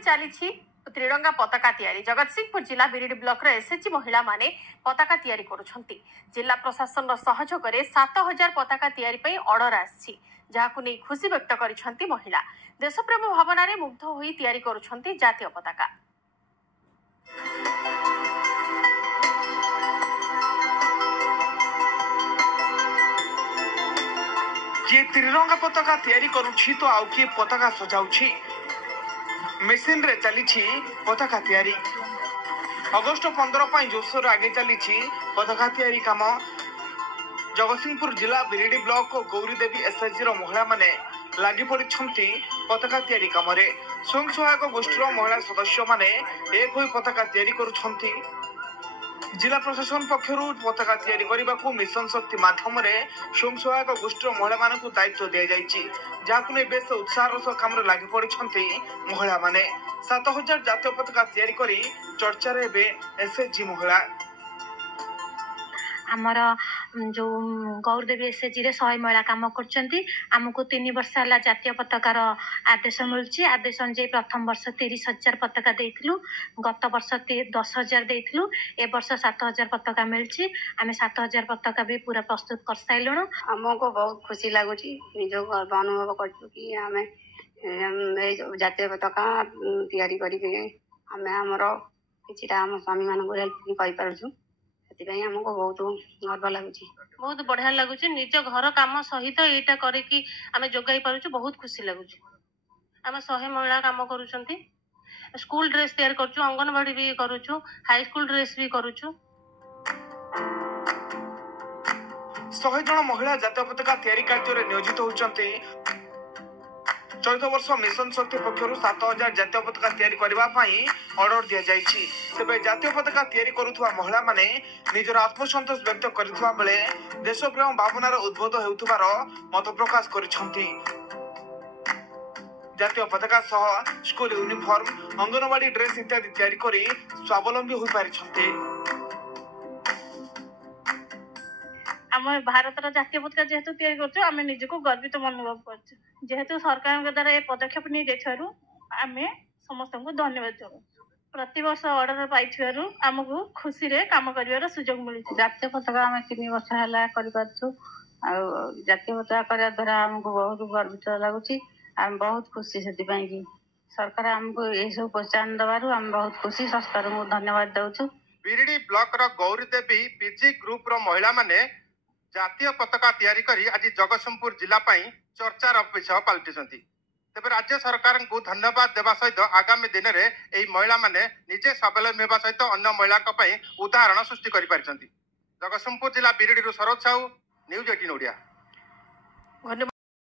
चली त्रिरंगा पताका तैयारी जगतसिंहपुर जिला बिरिडी ब्लॉक एसएचजी महिला माने पताका तैयारी करुछंती। जिला प्रशासन सहयोग में 7000 पताका तैयारी ऑर्डर आसी जहां नहीं खुशी व्यक्त करिसेंती महिला। देशप्रेम भावना रे मुग्ध होई तैयारी करुछंती जातीय पताका। किए त्रिरंगा पताका तैयारी करुछि तो आउ किए पताका सजाउछि। मेसिन रे चली पताका तैयारी अगस्ट 15 जोशोर आगे चली पताका तैयारी काम। जगतसिंहपुर जिला बिरिडी ब्लॉक गौरीदेवी एसएचजी महिला माने लगी पड़ी पताका तैयारी काम। स्वयं सहायक गोष्ठी महिला सदस्य माने एक होई पताका तैयारी करुछंती। जिला प्रशासन पक्षर पताका तैयारी करने को मिशन शक्ति माध्यम स्वयं सहायक गोष्ठी महिला मानक दायित्व दि जाइए जहां नहीं बेस उत्साह सह कम लगी पड़ी महिला माने। 7000 जातीय पताका तैयारी करी चर्चा रे एसएचजी महिला। आमर जो गौरदेवी एसएचजी रे 100 महिला काम करछंती। हमको 3 वर्ष है जातीय पताकार आदेश मिलूँ। आदेश अनुसार प्रथम वर्ष 30,000 पताका देइथिलु, गत वर्ष 10,000 देइथिलु, ए वर्ष 7,000 पताका मिलछि। आमे 7,000 पताका भी पूरा प्रस्तुत कर साइलुनु। हमको बहुत खुशी लागुची, निजो गर्व अनुभव करछु कि आमे जातीय पताका तैयारी करी के आमे हमरो किछिटा हम स्वामी मानक हेल्प करि पारछु। हमको बहुत गर्व लगुच, बहुत बढ़िया लगुच। निज घर काम सहित यहाँ करके आम जोगाई पार्छु, बहुत खुशी लगुच। आम 100 महिला काम करुछंती। स्कूल ड्रेस तैयार करछु, अंगनवाड़ी भी करुछु, हाई स्कूल ड्रेस भी करुछु। 100 जन महिला जातीय पताका तैयारी कार्य नियोजित होउछंती। चलित वर्ष मिशन शक्ति पक्षर 7000 जातीय पताका तैयारी करने ऑर्डर दि जाइछि। तेबे जातीय पताका तैयारी करुवा महिला माने निजर आत्मसंतोष व्यक्त करिथुवा बेले देशप्रेम भावनार उद्भूत हेउथुवार मत प्रकाश करिसंती। जातीय पताका सह स्कूल यूनिफॉर्म, अंगनवाड़ी ड्रेस इत्यादि तैयारी करी स्वावलंबी होई पारिछंती। आम भारत जातीय पताका जेहेतु तैयारी करछु, आम निजको गर्वित अनुभव करछु। जेहेतु सरकार के द्वारा ये पदक्षेप नहीं देछारु आमे समस्त को धन्यवाद देबो। प्रति वर्ष ऑर्डर पाइछारु हमको खुशी रे काम करिवार सुयोग मिली। जातीय पताका आम 3 वर्ष है करि पाछु। आ जातीय पताका करिया द्वारा हमको बहुत गर्वित लगुची। आम बहुत खुशी से कि सरकार हमको ये सब प्रोत्साहन दबारु हम बहुत खुशी। सरकार को धन्यवाद दउछु। बिरिडी ब्लॉक रो गौरीदेवी पीजी ग्रुप रो महिला माने जातीय पताका तैयारी करी आज जगतसिंहपुर जिला चर्चार विषय पलटिछंती। तेबे राज्य सरकार को धन्यवाद देवा सहित आगामी दिन में यही महिला माने निजे स्वावलंबी होगा सहित अन्य महिला उदाहरण सृष्टि कर पारिछंती। जगतसिंहपुर जिला बिरिडी सरोज साहू, न्यूज 18 ओडिया।